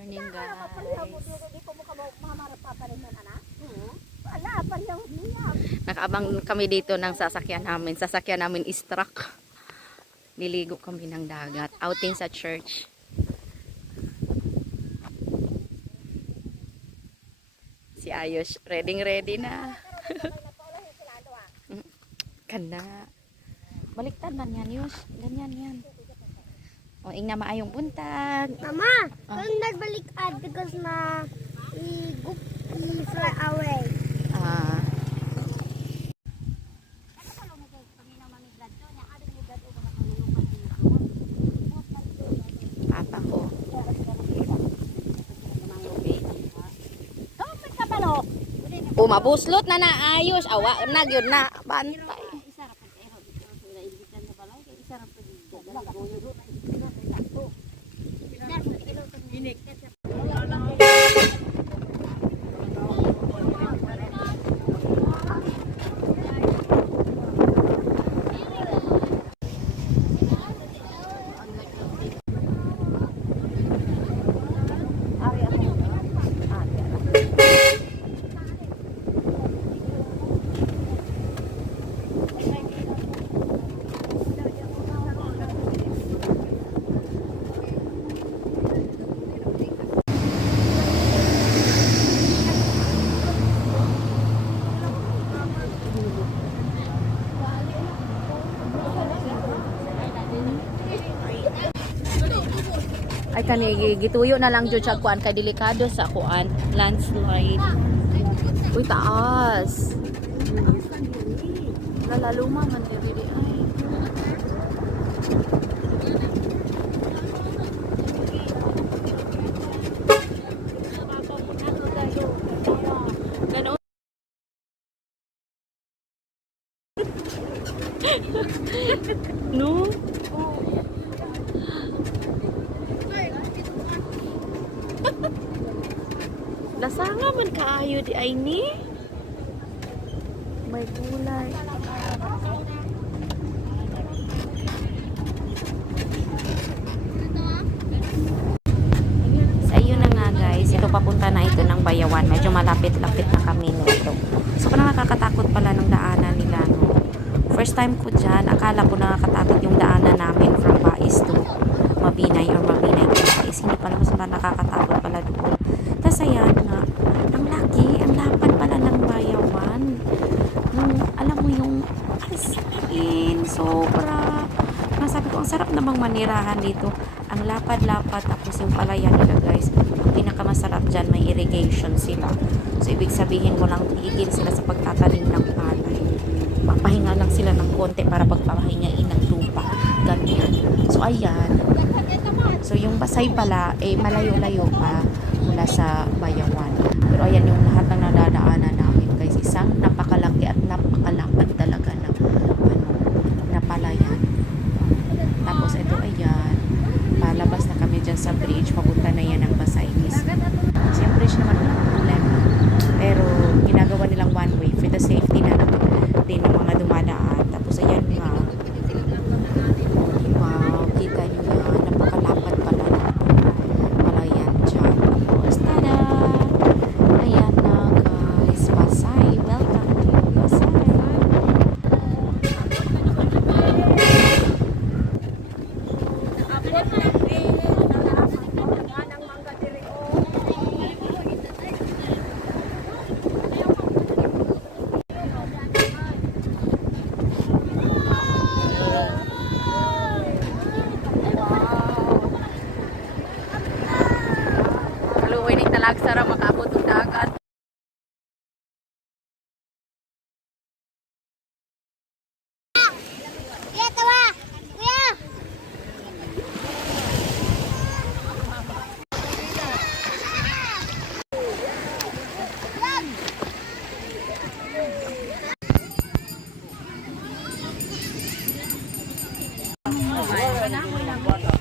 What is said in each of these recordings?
Morning guys. Nakaabang kami dito ng sasakyan namin. Sasakyan namin is truck. Liligo kami ng dagat. Outing sa church. Si Ayos, ready na. Ganda. Baliktad man yan, Yus. Ganyan yan. O, ing na maayong buntag. Mama, kung nagbaliktad because na i-fly away. Papa ko. Mabuslot na naayos. Awa na yun na. Bantay. Ay kani gituyo na lang jud siya kuan kay delikado sa kuan landslide. Uy taas. Lalaluma man diri ay. Ganon. No. Lasanga man kaayo di ay ni. May gulay. Sa iyo na nga guys, ito papunta na ito ng Bayawan. Medyo malapit-lapit na kami nito. So parang nakakatakot pala ng daanan nila. No? First time ko dyan, akala ko nakakatakot yung daanan namin from Bais to Mabinay or Mabinay to Bais. Hindi pala mas nakakatakot pala doon. Tapos ayan nga, ang laki, ang lapad pala ng Bayawan. Nung, alam mo yung, as in, sobra. Masabi ko, ang sarap namang manirahan dito. Ang lapad-lapad, tapos yung palayan nila guys. Ang pinakamasarap dyan, may irrigation sila. So, ibig sabihin mo lang, tigil sila sa pagtatanim ng palay. Papahinga lang sila ng konti para pagpapahingain ng lupa. Ganyan. So, ayan. So, yung Basay pala, malayo-layo pa mula sa Bayawan. Pero ayan yung lahat ng nadadaanan namin guys. Isang napakalaki at napakalapad talaga na palayan. Tapos ito ayan, palabas na kami dyan sa bridge. Papunta na yan ng Basay mismo. Kasi yung bridge naman walang problema. Pero ginagawa nilang one way for the safety na din ng mga dumadaan. Tapos ayan nga. Wow, kita nyo yan. Napakalapad pala na palayan dyan. Tapos tada! Ayan na guys. Basay. Welcome to Basay. Talagsara makabot ng dagat.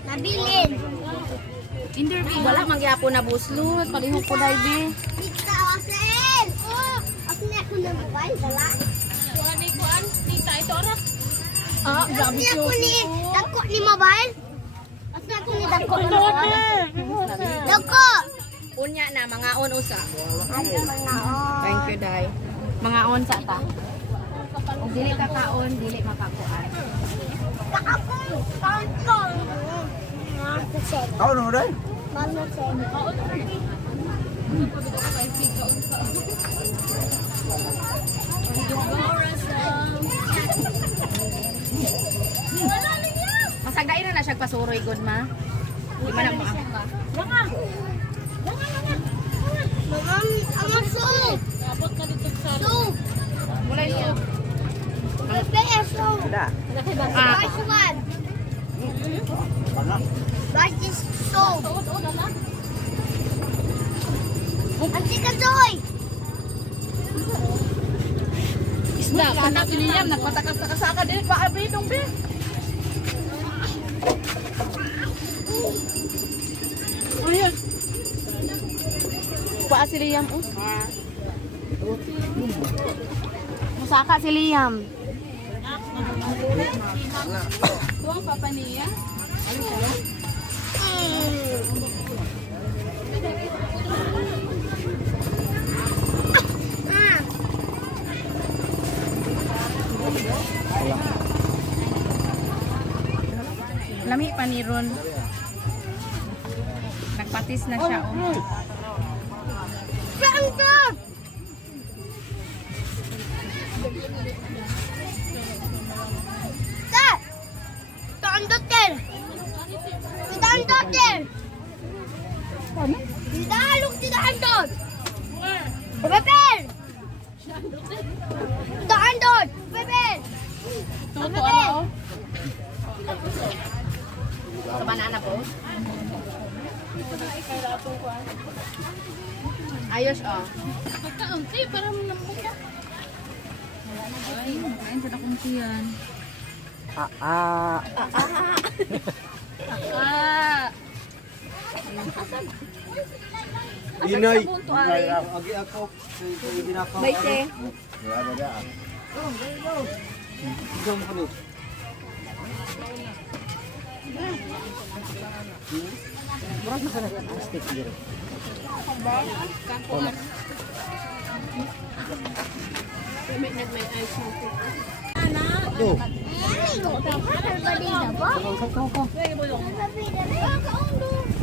Nabilin. Interview. Wala magyapon na buslot. Palihog ko dahil be. Tita, asin! Oh! Asin ako na mobile, dala. Kuha ni Kuan, tita, ito ora. Ah, grabe Asin ako ni, dako ni mobile. Asin ako ako ni Dako. Dako! Unya na, mga on usa. Ano mga Thank you, Day. Mga on sa ta. Kung dili ka kaon, dili makakuan. Kaapon! Kaapon! Ako na mo dahil. Masagdain na siya pasuroy good ma. Di man ang mga. Ang soup! Soup! Wala niyo. Prepare soup! Rice one! Rice is soup! Auntie Kajoy! Isda, kana William nagpatakas-takasaka din pa abi dong be. Oh yes. Pa si Liam oh. Musaka si Liam. Tuang papa niya. Lami pa ni Ron. Nagpatis na siya oh. Saan ka? Sir! Taandotin! Taandotin! Tidalog tidandot! Bebel! Taandot! Bebel! Bebel! Sa banana po. Ayos oh. Pagkaunti, para mo lang muna. Ay, kain sa nakunti yan. Ah. Inay. Inay agi ako. Ginakaw. Baite. Ada dia. Jom ko ni. Murag na kana plastic dito. Oh.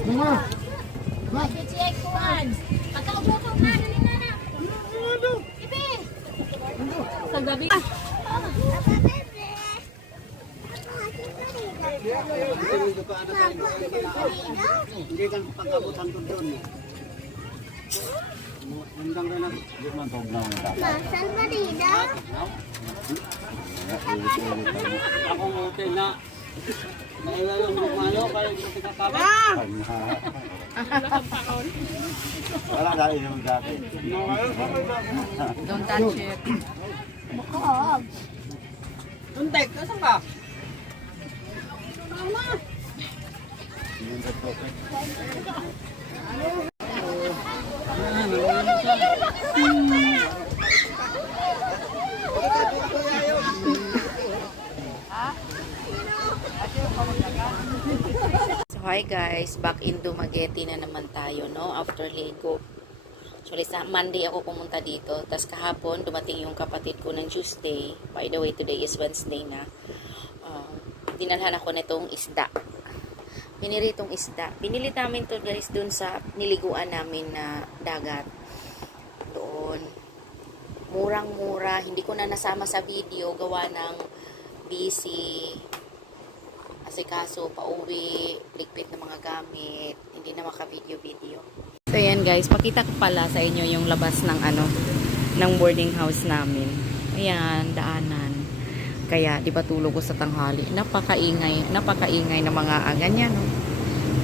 Mga. Sa gabi. Hindi kan pag-abutan ko doon. Undang rin ako. Hindi man toblang na. Nasaan ba dito? Ako hotel na. Nailalong bumalo kayo sa kakabit. Wala dahil yung dati. Don't touch it. Bakog. Tuntek, nasan ka? So hi guys, back in Dumaguete na naman tayo no after Lego. Actually sa Monday ako pumunta dito, tas kahapon dumating yung kapatid ko ng Tuesday. By the way, today is Wednesday na. Dinalhan ako nitong isda. Piniritong isda. Binili namin to guys dun sa niliguan namin na dagat. Doon. Murang-mura. Hindi ko na nasama sa video. Gawa ng busy. Asikaso, pauwi. Ligpit ng mga gamit. Hindi na maka-video-video. So yan guys. Pakita ko pala sa inyo yung labas ng ng boarding house namin. Ayan, daanan. Kaya, di ba tulog ko sa tanghali? Napakaingay ng mga ganyan, no?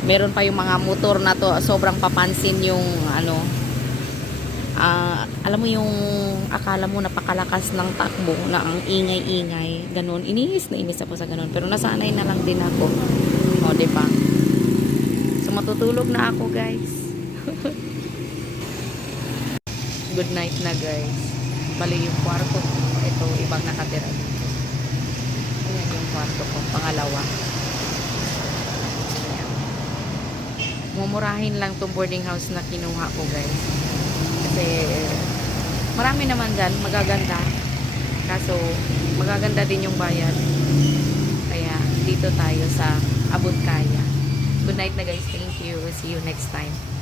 Meron pa yung mga motor na to, sobrang papansin yung, alam mo yung, akala mo napakalakas ng takbo, na ang ingay-ingay, ganun. Inis ako sa ganun. Pero nasanay na lang din ako. O, di ba? So, matutulog na ako, guys. Good night na, guys. Bali yung kwarto. Ito, ibang nakatira. Ayan yung kwarto ko, pangalawa. Ayan. Mumurahin lang tong boarding house na kinuha ko, guys. Kasi marami naman dyan, magaganda. Kaso, magaganda din yung bayad. Kaya, dito tayo sa Abot Kaya. Good night na guys. Thank you. See you next time.